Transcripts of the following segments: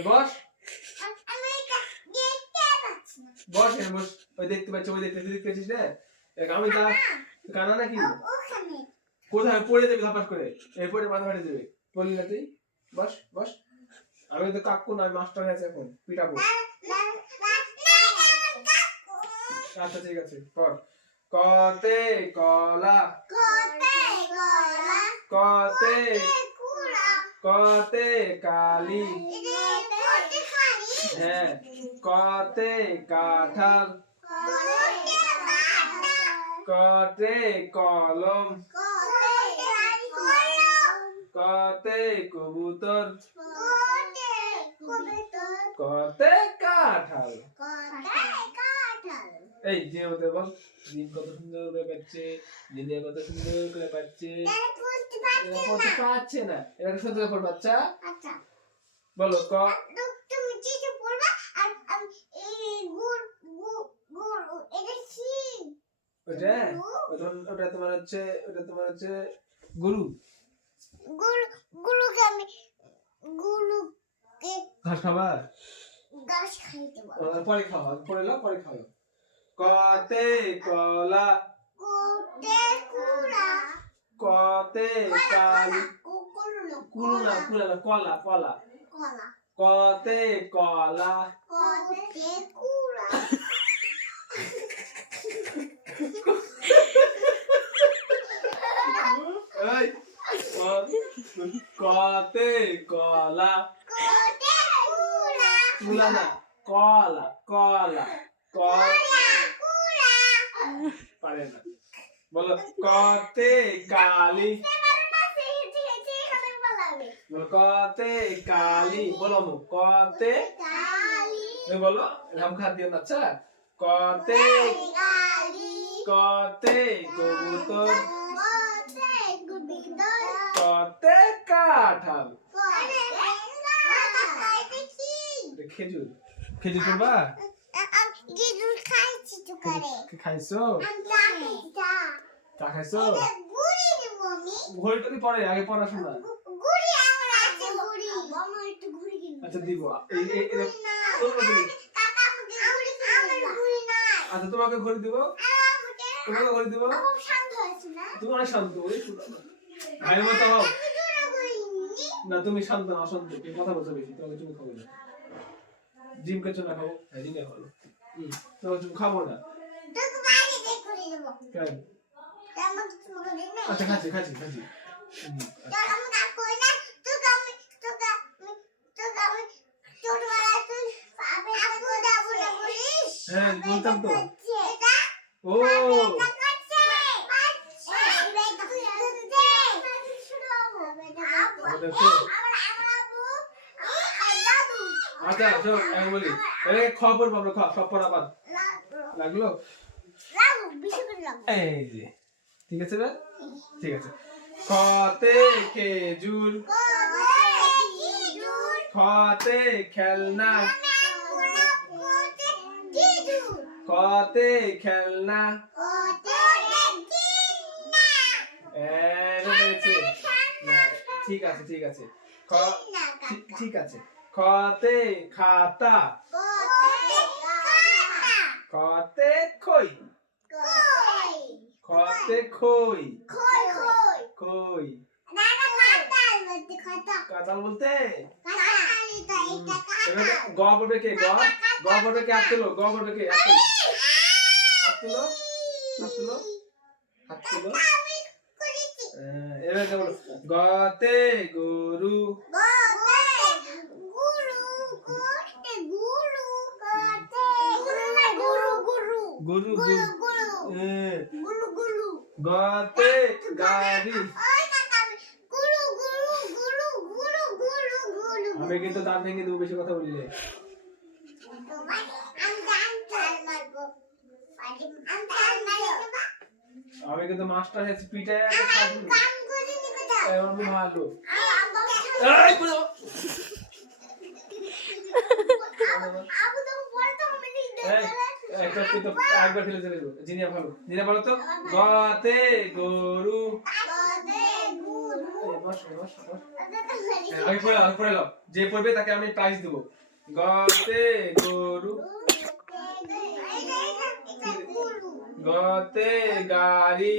বস বস বস ওই দেখতে পাচ্ছ ওই দেখতে পাচ্ছিস রে আমি তা কানা নাকি কোথায় পড়ে দেবে ধাপাস করে এরপরে মাথা ফাটে দেবে বললি না তুই বস বস আমি তো কাকু না আমি মাস্টার হয়েছে এখন পিটাবো আচ্ছা ঠিক আছে পড় কতে কলা কতে কতে কালি হ্যাঁ কতে কাঁঠাল কতে কলম কতে কবুতর কতে কাঁঠাল এই যে ওদের বল দিন কত সুন্দর করে পাচ্ছে দিনে কত সুন্দর করে পাচ্ছে পড়তে পারছে না এটা সুন্দর করে বাচ্চা বলো ক তুমি চিঠি পড়বা আর এই গুড় গুড় এটা কি ওটা তোমার হচ্ছে গুরু গুরুকে আমি গুরুকে ঘাস খাবা ঘাস খাইতে বল পরে খাও পরে নাও পরে খাও কতে কলা কোতে কুড়া কতে কালি কুড়া কলা কলা কতে কলা কোতে কুড়া এই কতে কলা কোতে কুড়া কুলা না কলা কলা কুড়া পারে না বলো কতে কালি বলো কতে কালি বলো মু কতে বলো নাম খা দিও না আচ্ছা কতে কতে কবুতর কতে কাঁঠাল খেজুর খেজুর করবা খাইছো চা খাইছো ঘড়িটা পরে আগে পড়াশোনা আচ্ছা দিব আচ্ছা তোমাকে ঘড়ি দিব তোমাকে ঘড়ি দিব তুমি অনেক শান্ত ভাইয়ের মতো হও না তুমি শান্ত না অশান্ত তুমি কথা বলছো বেশি তোমাকে তুমি খাবো না জিম করছো না খাবো হ্যাঁ জিম খাবো তোমাকে তুমি খাবো না কেন আচ্ছা খাচ্ছি হ্যাঁ বলতাম তো ও আচ্ছা চল আমি বলি খবর পাবো সব পড়া বাদ লাগলো এই যে ঠিক আছে না ঠিক আছে খতে খেজুর খতে খেলনা খতে খেলনা ঠিক আছে ঠিক আছে খতে খাতা খতে খই খতে খই খই কাঁঠাল বলতে গ করবে কে গ করবে কে হাত তুলো গ করবে কে হাত তুলো এবার বলো গতে গরু গুরু গতে গাড়ি আমি কিন্তু দাঁত ভেঙে দেবো বেশি কথা বললে আমি কিন্তু মাস্টার হয়েছি পিটায় ভালো একবার ফেলে চলে যাবো জিনিয়া ভালো তো গতে গরু আমি পড়ে এলাম, যে পড়বে তাকে আমি প্রাইজ দেবো। গতে গরু, গতে গাড়ি,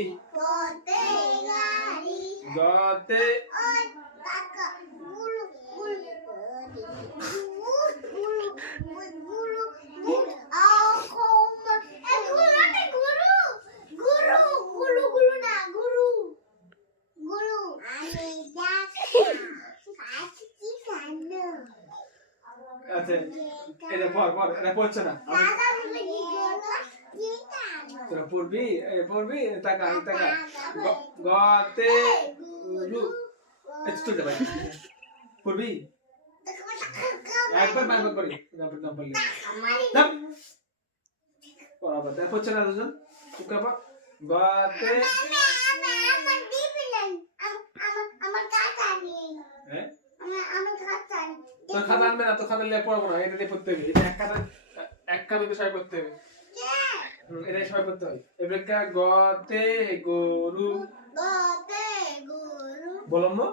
গতে আচ্ছা এটা পর এটা পড়ছে না, তোরা পড়বি পড়বি টাকা টাকা গতে গরু একটু দে ভাই পড়বি একবার বারবার করি নাম পড়লি নাম পড়াবা তাই পড়ছে না দুজন চুকাবা গতে হ্যাঁ তো খাতা আনবে না, তো খাতা নিয়ে পড়বো না, এটা দিয়ে পড়তে হবে, এটা এক খাতাতে সবাই পড়তে হবে, এটাই সবাই পড়তে হয়। এবার গতে গরু বলো মো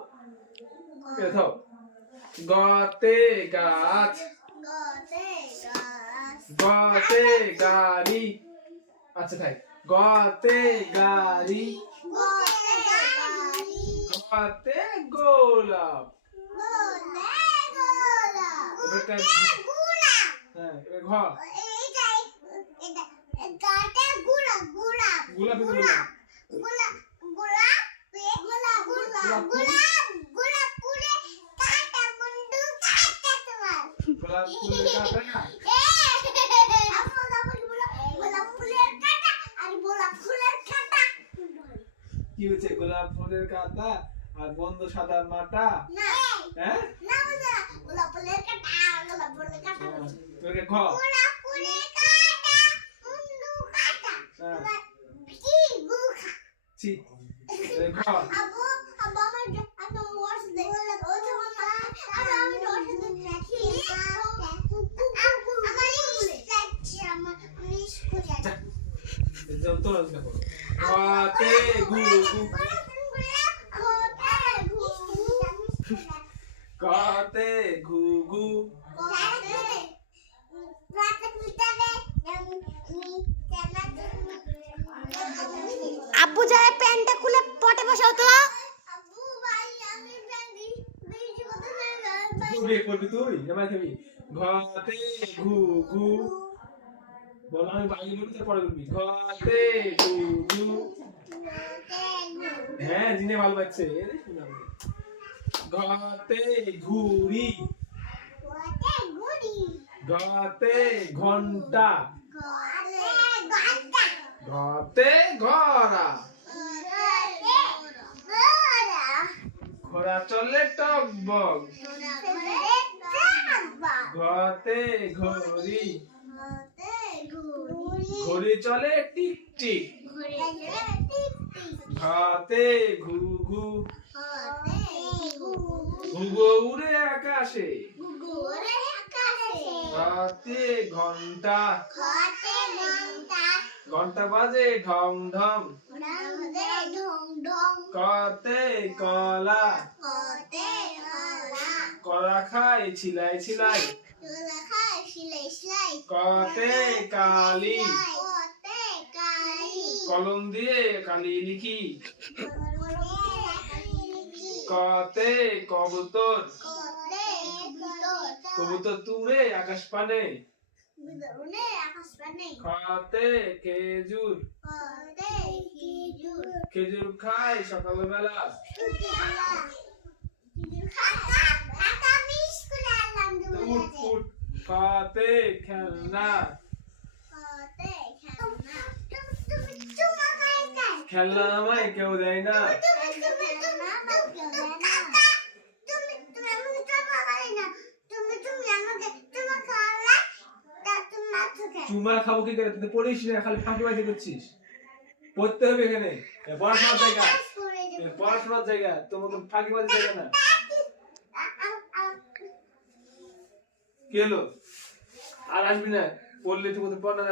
এটা গতে গাছ, গতে গাড়ি, আচ্ছা তাই গতে গাড়ি, গতে গোলাপ, হ্যাঁ এবার ঘর গোলাপি তো গোলাপ ফুলের কাঁটা কি হচ্ছে গোলাপ ফুলের কাঁটা আর বন্ধ সাদা মাটা, হ্যাঁ তোকে ঘ ছি ঘ গতে গু গতে ঘু ঘু আব্বু যায় প্যান্টটা খুলে পটে বসাও তো। পড়বি তুই জামাই খাবি ঘতে ঘু ঘু বল আমি বাইরে বলি তো পরে বলবি ঘতে ঘু ঘু হ্যাঁ জিনে ভালো লাগছে ঘতে ঘুড়ি, ঘতে ঘন্টা, ঘতে ঘোড়া, ঘোড়া চলে টক বক, ঘতে ঘড়ি, ঘড়ি চলে টিক টিক, ঘতে ঘুঘু, ঘুঘু উড়ে আকাশে, ঘতে ঘন্টা, ঘন্টা বাজে ঢং ঢং, কতে কলা, কলা খায় ছিলাই ছিলাই, কতে কালি, কলম দিয়ে কালি লিখি, কতে কবুতর, কবুতর তুড়ে আকাশ পানে, কতে খেজুর, খেজুর খায় সকালবেলা, উঠ উঠ, কতে খেলনা, খেলনা আমায় কেউ দেয় না, চুমা খাবো কি করে, তুই তো পড়িস না, খালি ফাঁকিবাজি করছিস, পড়তে হবে এখানে, পড়াশোনার জায়গা, পড়াশোনার জায়গা, তোমার ফাঁকিবাজি জায়গা না। কি হলো আর আসবি না, পড়লে তুই পড়া